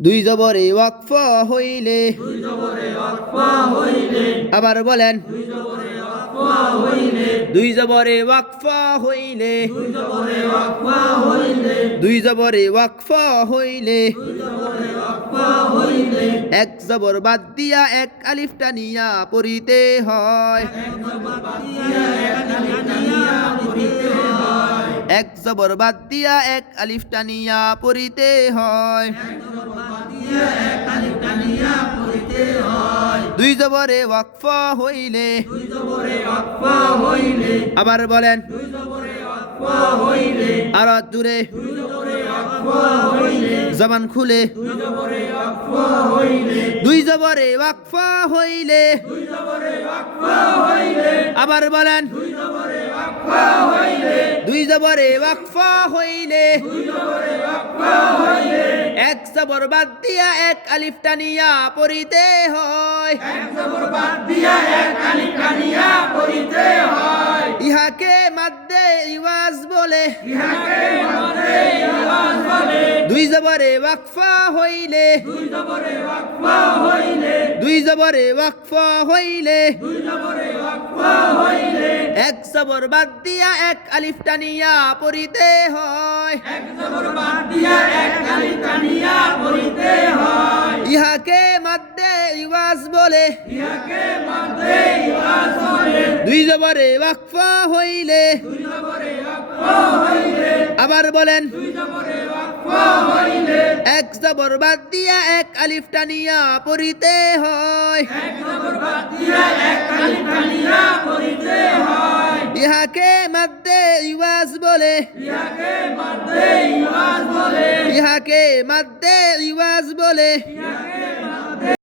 দুই জবরে ওয়াকফ হইলে আবার বলেন দুই জবরে ওয়াকফ হইলে দুই জবরে ওয়াকফ হইলে এক জবর বাদ দিয়া এক আলিফ টানিয়া পড়িতে হয় এক জবর বাদ দিয়া এক আলিফ টানিয়া পড়িতে হয় দুই জবরে ওয়াকফ হইলে আবার বলেন আর জুড়ে জবান খুলে দুই জবরে ওয়াকফ হইলে আবার বলেন দুই জবরে ওয়াকফ হইলে এক জবর বাদ দিয়া এক আলিফ টানিয়া পড়িতে হয় ইহাকে মাদ্দে ইওয়াজ বলে দুই জবরে ওয়াকফ হইলে দুই জবরে ওয়াকফ হইলে এক জবর বাদ দিয়া এক আলিফ টানিয়া পড়িতে হয় ইহাকে মাদ্দে ইওয়াজ বলে দুই জবরে ওয়াকফ হইলে আবার বলেন এক জবর বাদ দিয়া এক আলিফ টানিয়া পড়িতে হয় ইহাকে মাদ্দে ইওয়াজ বলে ইহাকে মাদ্দে ইওয়াজ বলে